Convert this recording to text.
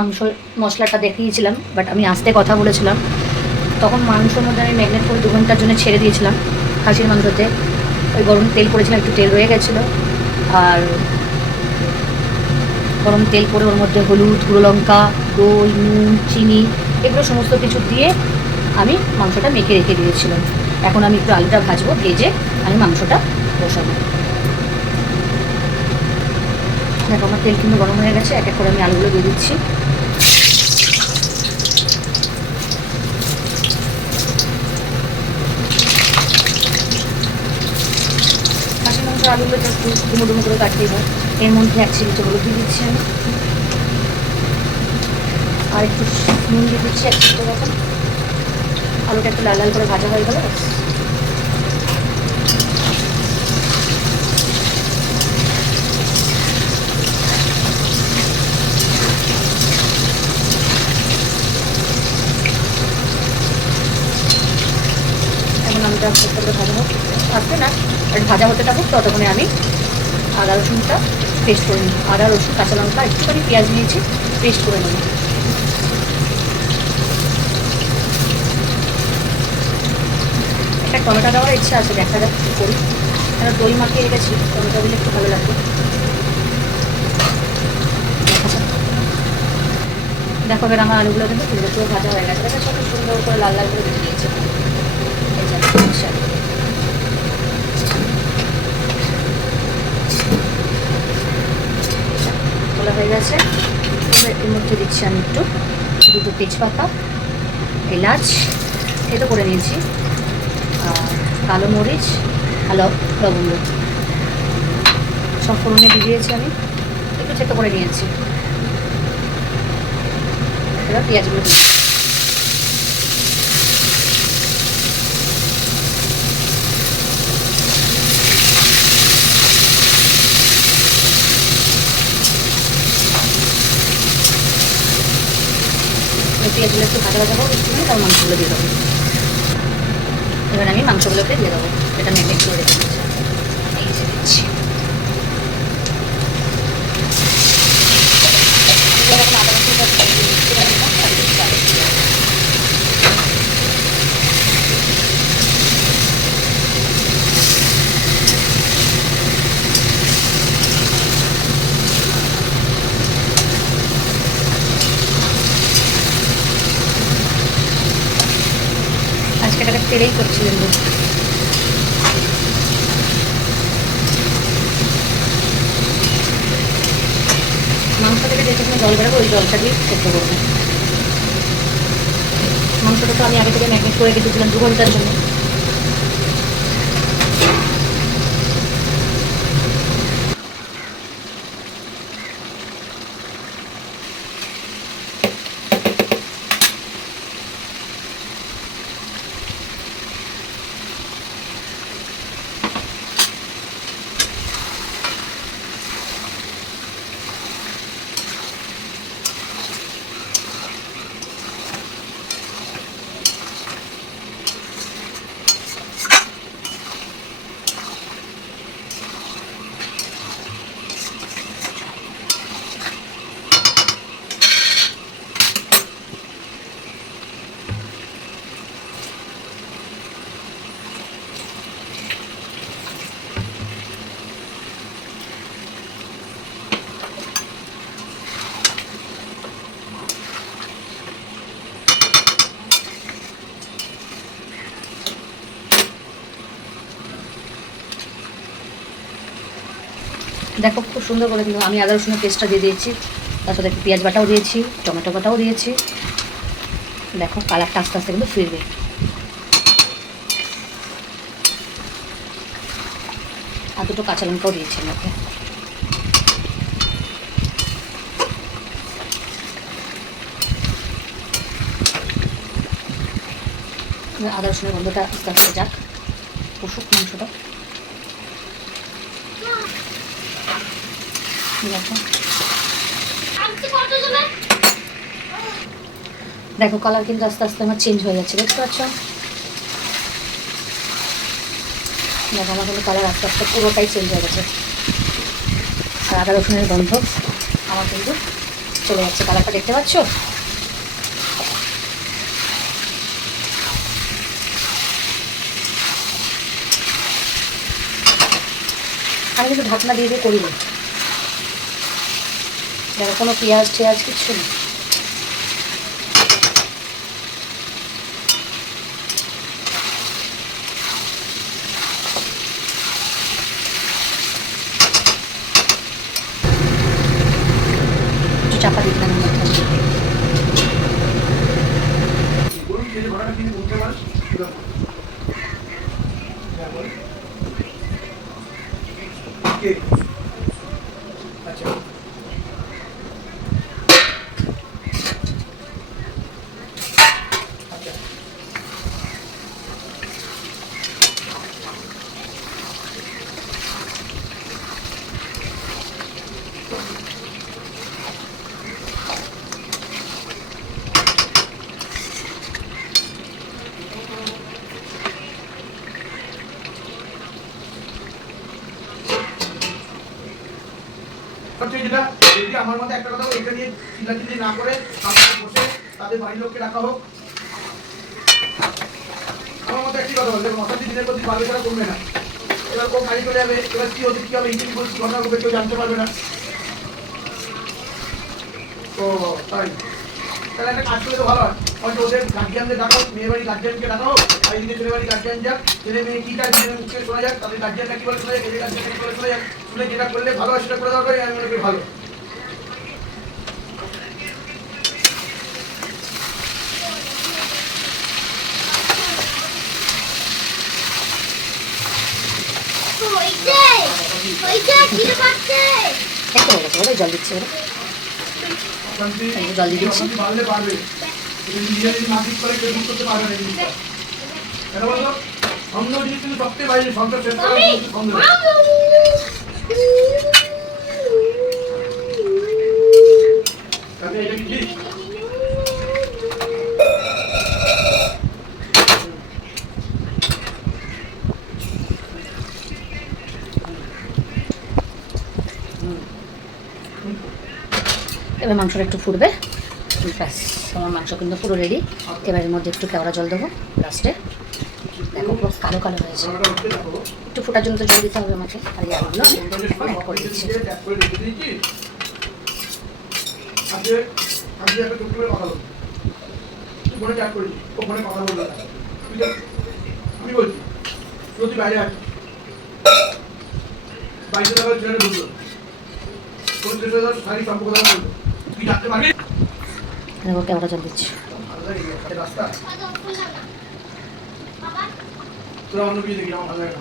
মাংস মশলাটা দেখিয়েছিলাম, বাট আমি আস্তে কথা বলেছিলাম। তখন মাংসর মধ্যে আমি ম্যাগনেট করে 2 ঘন্টার জন্য ছেড়ে দিয়েছিলাম খাসির মাংসতে। ওই গরম তেল করেছিলাম, একটু তেল রয়ে গেছিলো, আর গরম তেল করে ওর মধ্যে হলুদ, গুঁড়ো লঙ্কা, দই, নুন, চিনি এগুলো সমস্ত কিছু দিয়ে আমি মাংসটা মেখে রেখে দিয়েছিলাম। এখন আমি একটু আলুটা ভাজবো, ভেজে আমি মাংসটা বসাবো। দেখো আমার তেল কিন্তু গরম হয়ে গেছে, এক এক করে আমি আলুগুলো দিয়ে দিচ্ছি। খাসির মাংস আলুগুলো একটু ডুমো ডুমো করে কাটতেই হয়। এর মধ্যে 1 চিমটে হলুদ দিয়ে দিচ্ছি আমি, আর একটু নুন দিয়ে দিচ্ছি 1 চিমটে মতন। আলুটা একটু লাল লাল করে ভাজা হয়ে গেল। এখন আলুটা আস্তে আস্তে করে ভাজা হোক, আসবে না আর ভাজা হতে থাকুক। ততক্ষণে আমি আদা রসুনটা পেস্ট করে নিই। আদা রসুন কাঁচা লঙ্কা একটুখানি পেঁয়াজ নিয়েছি, পেস্ট করে নেব। একটা টমেটো দেওয়ার ইচ্ছা আছে, দেখা যাক কী করি, কারণ দই মাখিয়ে রেখেছি, টমেটো দিলে একটু ভালো লাগবে। দেখো এবার আমার আলুগুলো কিন্তু পুরো ভাজা হয়ে গেছে, দেখো কত সুন্দর করে লাল লাল করে ভেজে দিয়েছে। তোলা হয়ে গেছে। এর মধ্যে দিচ্ছি আমি একটু 2টো তেজপাতা, এলাচ থেতো করে নিয়েছি, আর কালো মরিচ, লবঙ্গ সব ফোড়নে দিয়ে দিয়েছি। আমি একটু থেতো করে নিয়েছি। এবার পেঁয়াজগুলো দিচ্ছি। পেঁয়াজগুলো একটু ভাজা ভাজা হোক, একটু তার মাংসগুলো দিয়ে দেবো। এবার আমি মাংসগুলোকে দিয়ে দেবো, এটা ম্যারিনেট করে রেখে দিচ্ছি। এই যে দিচ্ছি। আদা আজকে এটাকে তেলেই করছিলেন। মাংস থেকে যেটুকু জল বেরোবো ওই জলটা দিয়ে সেদ্ধ করবো। মাংসটা তো আমি আগে থেকে ম্যারিনেট করে রেখেছিলাম 2 ঘন্টার জন্য। দেখো খুব সুন্দর করে কিন্তু আমি আদা রসুনের পেস্টটা দিয়ে দিয়েছি, তার সাথে একটু পেঁয়াজ বাটাও দিয়েছি, টমেটো বাটাও দিয়েছি। দেখো কালারটা আস্তে আস্তে কিন্তু ফিরবে। আর 2টো কাঁচা লঙ্কাও দিয়েছি আমাকে। আদা রসুনের গন্ধটা আস্তে আস্তে যাক, কষুক মাংসটা। দেখো কালার কিন্তু আস্তে আস্তে আমার চেঞ্জ হয়ে যাচ্ছে, দেখতে পাচ্ছ? দেখো আমার কিন্তু কালার আস্তে আস্তে পুরোটাই চেঞ্জ হয়ে গেছে। আর আদা রসুনের গন্ধ আমার কিন্তু চলে যাচ্ছে, কালারটা দেখতে পাচ্ছ? আমি কিন্তু ঢাকনা দিয়ে দিয়ে করিনি, দেখো কোনো পেঁয়াজ টেয়াজ কিচ্ছু নেই। চাপা দিলাম আচ্ছা যেটা যদি আমার মধ্যে একটা কথা এটা নিয়ে চিল্লাচিল্লি না করে বসে তাদের বাড়ির লোককে ডাকা হোক। আমার মধ্যে একটি কথা বলছে মশাটি দিনের প্রতি পারবে ছাড়া কমবে না। এবার ও খালি চলে যাবে, এবার কি হচ্ছে কি হবে ইন্টারভিউ বলছি ঘটনা করবে, কেউ জানতে পারবে না। তো তাই তাহলে একটা কাজ করলে তো ভালো হয়, হয়তো ওদের গার্জিয়ানদের ডাকা হোক, মেয়ে বাড়ির গার্জিয়ানকে ডাকা হোক, আর এদিকে ছেলে বাড়ির গার্জিয়ান যাক, ছেলে মেয়ে কী কাজ ছেলে মুখে শোনা যাক, তাদের গার্জিয়ানরা কী বলে শোনা যাক, এদের গার্জিয়ানরা কী বলে শোনা যাক, শুনে যেটা করলে ভালো হয় সেটা করে দেওয়া করে আমি মনে করি ভালো। জল দিচ্ছে, জল দিয়ে দিচ্ছি। সন্দেহ জিনিস কিন্তু সবচেয়ে বাইরে সন্দেহ শেষ করা সন্দেহ। এটা কি ঠিক? এবার মাংসটা একটু ফুটবে, ব্যাস আমার মাংস কিন্তু পুরো রেডি। এবার এর মধ্যে একটু কেওড়া জল দেবো লাস্টে। দেখো পুরো কালো কালো হয়েছে, একটু ফোটার জন্য তো জল দিতে হবে আমাকে। আর এই আলুগুলো আমি এখন অ্যাড করে দিচ্ছি। আমি বলছি যদি বাইরে আসি বাইরে যাওয়ার ছেলে বুঝলো শাড়ি সম্পর্ক বললো তুই ডাকতে পারবি। দেখো কেওড়া জল দিচ্ছি। রাস্তা তোরা অন্য বিয়ে দেখি আমার ভালো লাগে না।